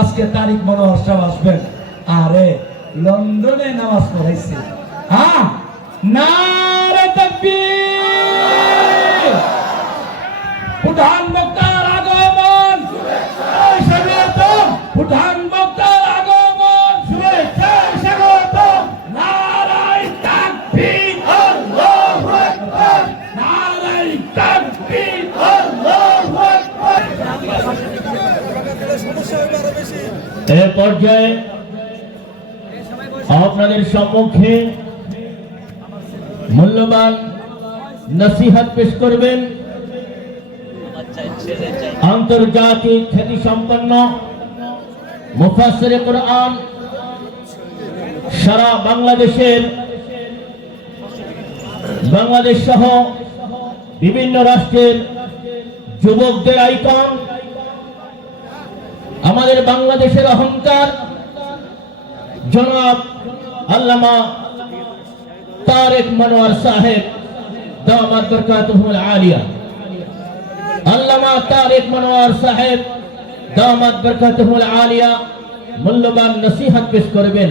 আজকে তারিখ মনোহর সাহেব আসবেন আরে লন্ডনে নামাজ পড়াইছে। হ্যাঁ প্রধান প্রধান পর্যায়ে আপনাদের সম্মুখে মূল্যবান নসিহত পেশ করবেন। আন্তর্জাতিক খ্যাতি সম্পন্ন মুফাসসির কোরআন সারা বাংলাদেশের বাংলাদেশ সহ বিভিন্ন রাষ্ট্রের যুবকদের আইকন আমাদের বাংলাদেশের অহংকার, জনাব আল্লামা তারেক মনোয়ার সাহেব, দামাত বরকাতুহুল আলিয়া। আল্লামা তারেক মনোয়ার সাহেব, দামাত বরকাতুহুল আলিয়া, মূল্যবান নসিহত পেশ করবেন।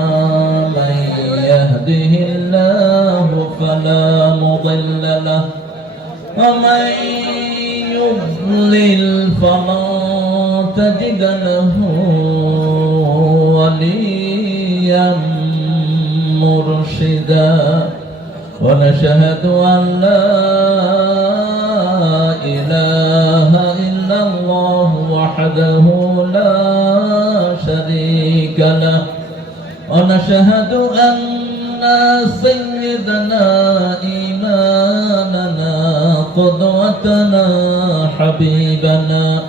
ومن يضلل فلا تجد له وليا مرشدا. ونشهد أن لا إله إلا الله وحده لا شريك له. ونشهد أن سيدنا إيماننا قدوتنا حبيبنا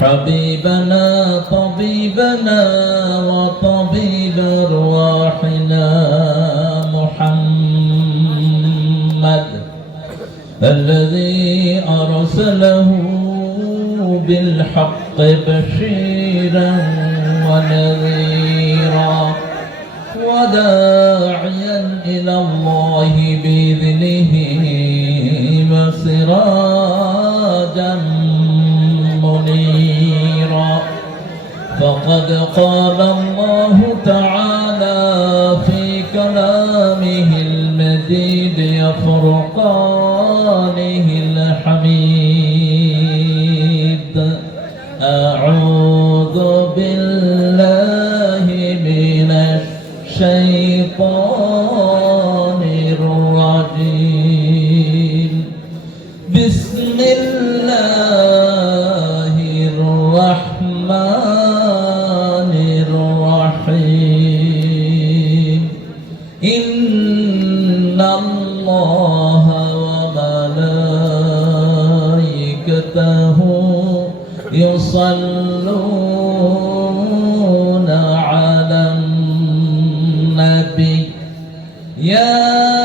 حبيبنا طبيبنا وطبيب أرواحنا محمد الذي أرسله بالحق بشيرا ونذيرا وداعيا إلى الله بإذنه. فقد قال الله تعالى يا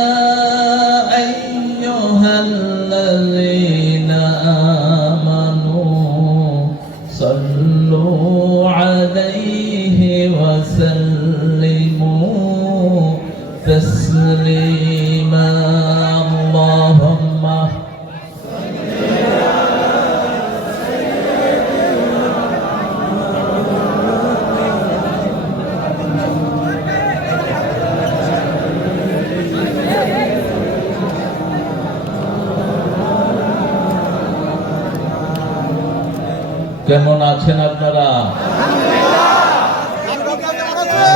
কেমন আছেন আপনারা?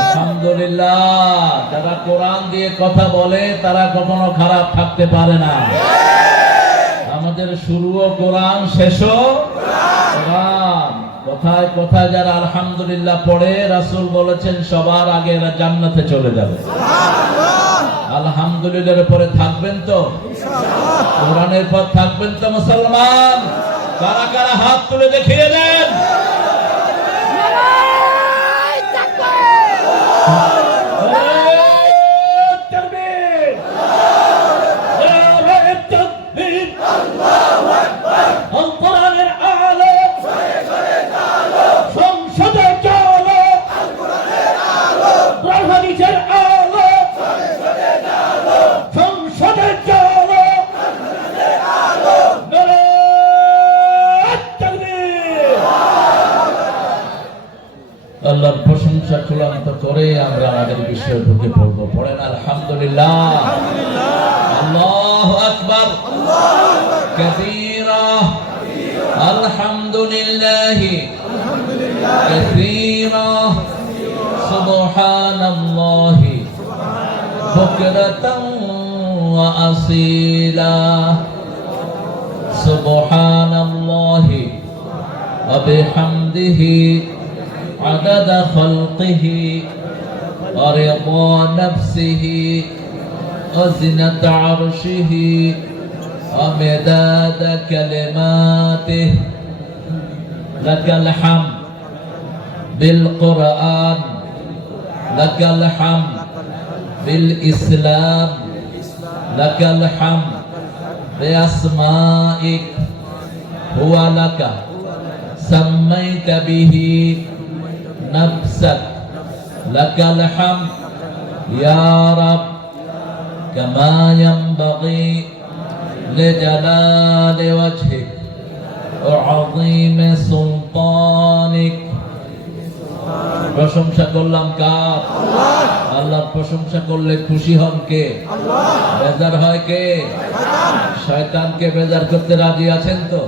আলহামদুলিল্লাহ, যারা কোরআন দিয়ে কথা বলে, তারা কখনো খারাপ থাকতে পারে না। আমাদের শুরুও কোরআন, শেষও কোরআন। কোথায় কোথায় যারা আলহামদুলিল্লাহ পড়ে, রাসূল বলেছেন, সবার আগে এরা জান্নাতে চলে যাবে। আলহামদুলিল্লাহর পরে থাকবেন তো? কোরআনের পর থাকবেন তো মুসলমান? কারা কারা হাত তুলে দেখিয়ে দেন? بكرة وأصيلا سبحان الله وبحمده عدد خلقه ورضا نفسه وزنة عرشه ومداد كلماته لك الحمد بالقرآن لك الحمد بالإسلام لك الحمد. بأسمائك هو لك. سميت به نفسك. لك الحمد. يا رب. كما ينبغي لجلال وجهك وعظيم سلطانك. প্রশংসা করলাম কার? আল্লাহ। প্রশংসা করলে খুশি হন কে? বেজার হয় কে? শয়তানকে বেজার করতে রাজি আছেন তো?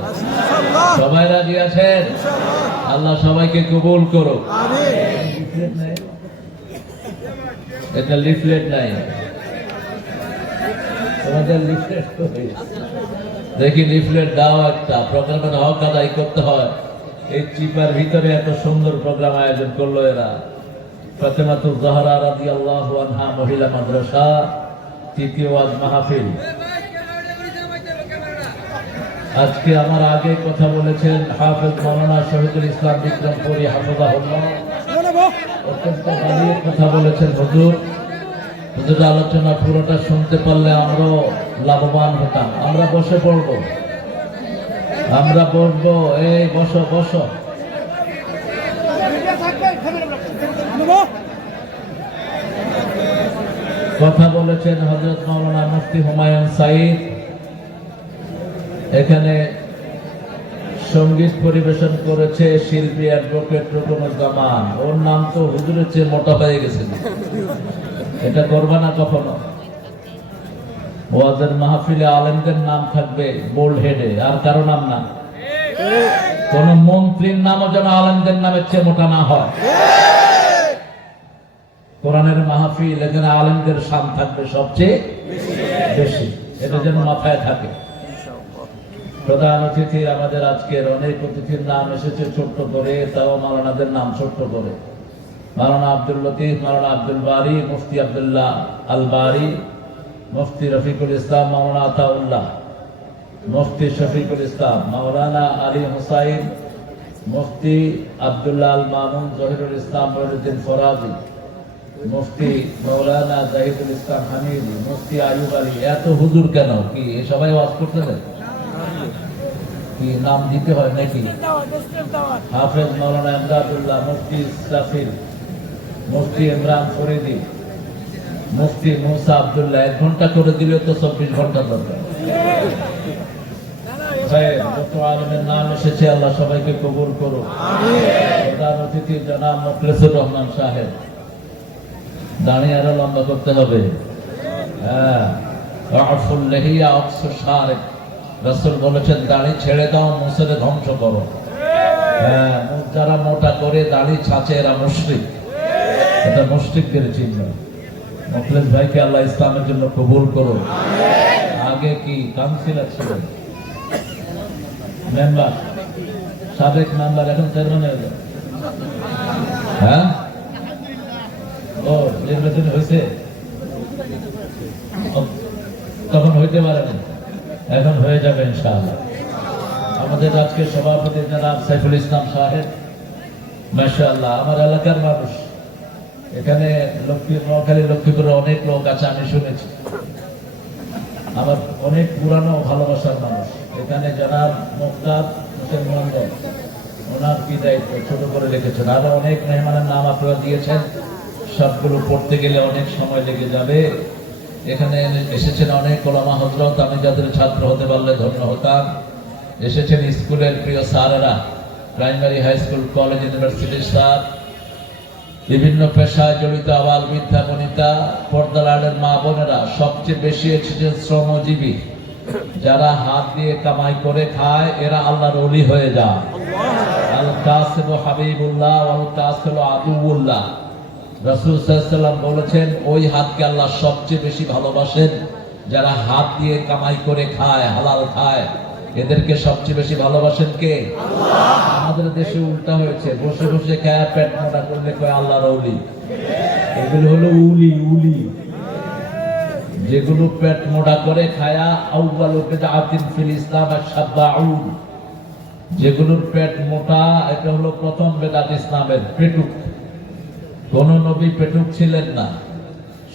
সবাই রাজি আছেন? আল্লাহ সবাইকে কবুল করো এটা লিফলেট নাই। তোমাদের লিফলেট দেখি লিফলেট দাও একটা। প্রোগ্রামের হক আদায় করতে হয়। এই চিপার ভিতরে এত সুন্দর প্রোগ্রাম আয়োজন করল এরা। রাদিয়াল্লাহু আনহা মহিলা মাদ্রাসা, তৃতীয় ওয়াজ মাহফিল। আজকে আমার আগে কথা বলেছেন হাফেজ মাওলানা শহীদুল ইসলাম বিক্রমপুরী হাফেজাহুল্লাহ। অত্যন্ত কথা বলেছেন হুজুর। হুজুর আলোচনা পুরোটা শুনতে পারলে আমরাও লাভবান হতাম। আমরা বসে পড়ব। আমরা বসবো এই বসো বসো। কথা বলেছেন হজরত মাওলানা মুফতি হুমায়ুন সাইদ এখানে সংগীত পরিবেশন করেছে শিল্পী অ্যাডভোকেট রুকনুজ্জামান ওর নাম তো হুজুরের চেয়ে মোটা হয়ে গেছে। এটা করবে না কখনো? ওয়াজের মাহফিলে আলেমদের নাম থাকবে বোল্ড হেডে, আর কারও নাম না। কোন মন্ত্রীর নামও যেন আলেমদের নামের চেয়ে মোটা না হয়। কোরআনের মাহফিল এখানে আলেমদের শান থাকবে সবচেয়ে বেশি, এটা যেন মাথায় থাকে। প্রধান অতিথি আমাদের আজকের অনেক অতিথির নাম এসেছে ছোট্ট করে, তাও মালানাদের নাম ছোট্ট করে। মালানা আব্দুল লতিফ মালানা আব্দুল বারি, মুফতি আব্দুল্লাহ আল বারি মুফতি রফিকুল ইসলাম মাওলানা আতাউল্লাহ, মুফতি শফিকুল ইসলাম মাওলানা আলী হুসাইন, মুফতি আব্দুল্লাহ আল মামুন জহিরুল ইসলাম মহিউদ্দিন ফরাজি, মুফতি মৌলানা জাহিদুল ইসলাম হামিদ, মুফতি আয়ুব আলী। এত হুজুর কেন? কি এ সবাই ওয়াজ করতে দেয় কি নাম দিতে হয় নাকি? হাফেজ মৌলানা ইমদাদুল্লাহ মুফতি সাফির, মুফতি ইমরান ফরিদি মুফতি মুসা আব্দুল্লাহ, এক ঘণ্টা করে দিলে তো চব্বিশ ঘণ্টা দরকার। নাম এসেছে, আল্লাহ সবাইকে কবুল প্রধান অতিথি জনাব মুখলেসুর রহমান সাহেব। দাঁড়িয়ে আরও লম্বা করতে হবে। হ্যাঁ। রসুল বলেছেন, দাড়ি ছেড়ে দাও, মুসরে ধ্বংস করো। হ্যাঁ যারা মোটা করে দাড়ি ছাঁচে এরা মুশরিক। এটা মুশরিকদের চিহ্ন। মুখলেস ভাইকে আল্লাহ ইসলামের জন্য কবুল করো আগে কি কাউন্সিলর ছিলেন? মেম্বার? সাবেক মেম্বার এখন চেয়ারম্যান হয়ে হ্যাঁ? ও নির্বাচন হয়েছে? তখন হইতে পারে না এখন হয়ে যাবে ইনশাআল্লাহ। আমাদের আজকে সভাপতি জনাব সাইফুল ইসলাম সাহেব মাশাআল্লাহ আমার এলাকার মানুষ। এখানে লক্ষ্মী নোয়াখালী লক্ষ্মীপুরে অনেক লোক আছে, আমি শুনেছি। আমার অনেক পুরানো ভালোবাসার মানুষ। এখানে জনাব মোক্তার হোসেন মন্ডল ওনার কি দায়িত্ব? ছোট করে লিখেছেন আরও অনেক মেহমানের নাম আপনারা দিয়েছেন। সবগুলো পড়তে গেলে অনেক সময় লেগে যাবে। এখানে এসেছেন অনেক ওলামা হজরত আমি যাদের ছাত্র হতে পারলে ধন্য হতাম। এসেছেন স্কুলের প্রিয় স্যারেরা, প্রাইমারি হাই স্কুল, কলেজ, ইউনিভার্সিটির স্যার। বিভিন্ন পেশায় জড়িত আবাল বিদ্যা বনিতা পর্দালাডের মা বোনেরা সবচেয়ে বেশি এসেছেন শ্রমজীবী। যারা হাত দিয়ে কামাই করে খায়, এরা আল্লাহর অলি হয়ে যায়। বলেছেন, ওই হাতকে আল্লাহ সবচেয়ে বেশি ভালোবাসেন। যারা হাত দিয়ে কামাই করে খায়, হালাল খায় এদেরকে সবচেয়ে বেশি ভালোবাসেন কে? আমাদের দেশে উল্টা হয়েছে। বসে বসে খায় পেট মোটা করলে কয় আল্লাহর অলি এগুলো হলো উলি উলি। যেগুলো পেট মোটা করে খায়া আউ্বালুকে আতিন ফিল ইসলাম আর সাব্বাউন। যেগুলোর পেট মোটা এটা হলো প্রথম বেদাত ইসলামের পেটুক। কোন নবী পেটুক ছিলেন না।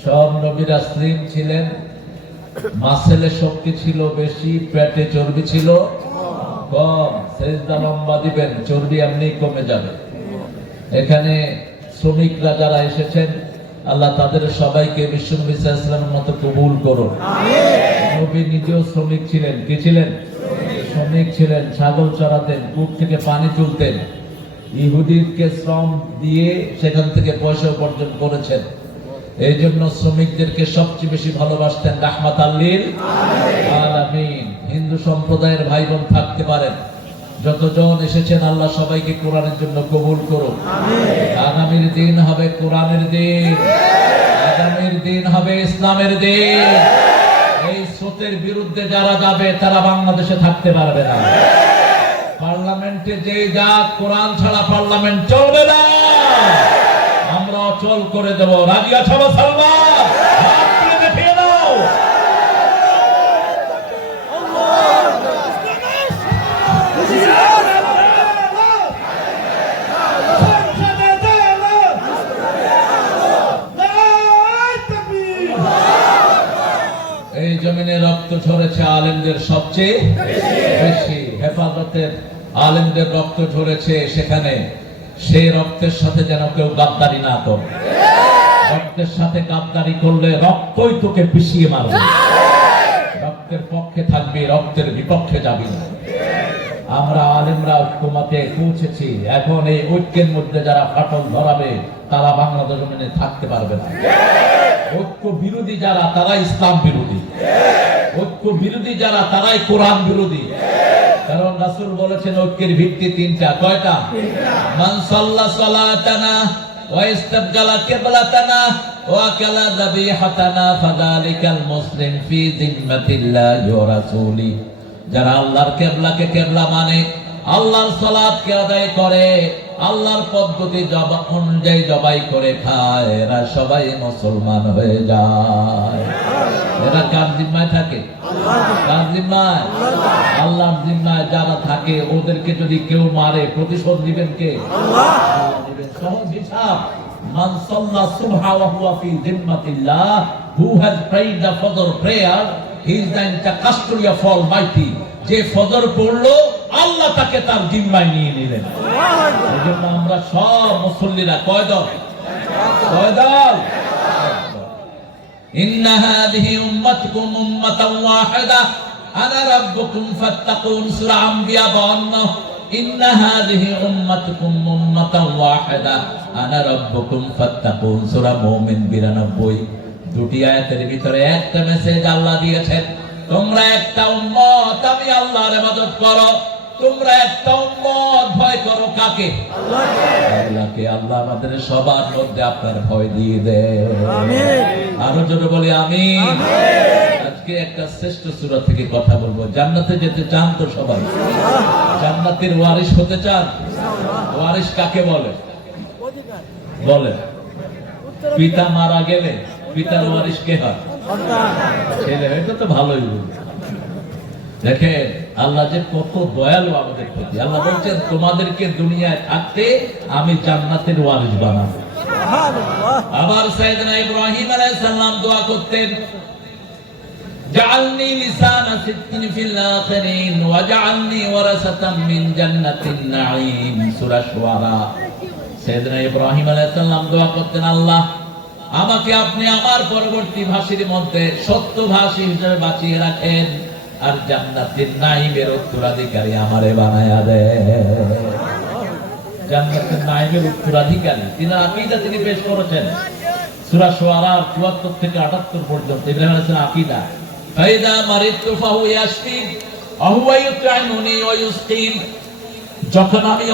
সব নবীরা স্লিম ছিলেন মাসেলে শক্তি ছিল বেশি, পেটে চর্বি ছিল। কম, সেজদা লম্বা দিবেন, চর্বি এমনি কমে যাবে। এখানে শ্রমিকরা যারা এসেছেন, আল্লাহ তাদের সবাইকে বিশ্বনবী ইসলামের মতো কবুল করুন। নবী নিজেও শ্রমিক ছিলেন। কি ছিলেন? শ্রমিক ছিলেন। ছাগল চড়াতেন, কূপ থেকে পানি তুলতেন। ইহুদিকে শ্রম দিয়ে সেখান থেকে পয়সা উপার্জন করেছেন। এই জন্য শ্রমিকদেরকে সবচেয়ে বেশি ভালোবাসতেন রাহমাত হিন্দু সম্প্রদায়ের ভাই বোন থাকতে পারেন। যতজন এসেছেন, আল্লাহ সবাইকে কোরআনের জন্য কবুল করুন আগামীর দিন হবে কোরআনের দিন। আগামীর দিন হবে ইসলামের দিন। এই স্রোতের বিরুদ্ধে যারা যাবে, তারা বাংলাদেশে থাকতে পারবে না। পার্লামেন্টে যে যা কোরআন ছাড়া পার্লামেন্ট চলবে না। অচল করে দেব। রাজি আছো এই জমিনে রক্ত ঝরেছে আলেমদের সবচেয়ে বেশি। হেফাজতের আলেমদের রক্ত ঝরেছে সেখানে। সেই রক্তের সাথে যেন কেউ গাদ্দারি না করে। রক্তের সাথে গাদ্দারি করলে রক্তই তোকে পিছিয়ে মারবে। রক্তের পক্ষে থাকবি রক্তের বিপক্ষে যাবি না। আমরা আলেমরা ঐক্যমতে পৌঁছেছি। এখন এই ঐক্যের মধ্যে যারা ফাটল ধরাবে তারা বাংলাদেশ জমিনে থাকতে পারবে না। ঐক্য বিরোধী যারা তারা ইসলাম বিরোধী। ঐক্য বিরোধী যারা তারাই কোরআন বিরোধী। কারণ রাসূল বলেছেন ঐক্যের ভিত্তি তিনটা, কয়টা? মান সাল্লা সালাতানা ওয়া ইস্তাবগালা কিবলাতানা ওয়া কালা যাবিহাতানা ফাযালিকাল মুসলিম ফি ওয়া রাসূলি। যারা আল্লাহর কেবলাকে কেবলা মানে আল্লাহর সালাতকে আদায় করে, আল্লাহর পদ্ধতি অনুযায়ী জবাই করে খায়। এরা সবাই মুসলমান হয়ে যায়। এরা কার জিম্মায় থাকে? কার জিম্মায়? আল্লাহর জিম্মায় যারা থাকে, ওদেরকে যদি কেউ মারে, প্রতিশোধ দিবেন কে? সহজ হিসাব। মান সাল্লা সুবহা ওয়া হুয়া ফি জিম্মাতিল্লাহ he is the in the custody of almighty যে ফজর পড়লো আল্লাহ তাকে তার জিম্মায় নিয়ে নিলেন এই জন্য আমরা সব মুসল্লিরা কয় দল কয় দল إن هذه أمتكم أمة واحدة أنا ربكم فاتقون سورة أنبياء বান্ন إن هذه أمتكم أمة واحدة أنا ربكم فاتقون سورة মুমিন 92 দুটি আয়াতের ভিতরে একটা মেসেজ আল্লাহ দিয়েছেন তোমরা একটা উম্মত আমি আল্লাহর ইবাদত করো। তোমরা একটা উম্মত ভয় করো কাকে? আল্লাহকে। আল্লাহ আমাদের সবার মধ্যে আপনার ভয় দিয়ে দেয়। আরও জোরে বলি আমি আজকে একটা শ্রেষ্ঠ সূরা থেকে কথা বলব। জান্নাতে যেতে চান তো সবাই? জান্নাতের ওয়ারিশ হতে চান? ওয়ারিশ কাকে বলে? বলে। পিতা মারা গেলে পিতার ওয়ারিশ কে হয়? ছেলে এটা তো ভালোই বলছে দেখেন আল্লাহ যে কত দয়ালু আমাদের প্রতি। আল্লাহ বলছেন তোমাদেরকে দুনিয়ায় থাকতে আমি জান্নাতের ওয়ারিস বানাবো। আবার সাইয়েদনা ইব্রাহিম আলাইহিস সালাম দোয়া করতেন জাআলনি লিসানা সিদকিন ফিল আখিরিন ওয়াজআলনি ওয়ারাসাতাম মিন জান্নাতিন নাঈম। সূরা শুআরা। সাইয়েদনা ইব্রাহিম আলাইহিস সালাম দোয়া করতেন আল্লাহ আমাকে আপনি আমার পরবর্তী ভাষীর মধ্যে সত্য ভাষী হিসেবে বাঁচিয়ে রাখেন। আর জান্নাতিন নাঈমের উত্তরাধিকারী আমারে বানায়া জান্নাতের নাইমের উত্তরাধিকারী তিনি আকীদা তিনি পেশ করেছেন। সূরা শুআরার 74 থেকে 78 পর্যন্ত ইব্রাহিম আলাইহিস আকীদা, ফাইদা মারিতু ফাহু ওয়া ইউসকিন। যখন আমি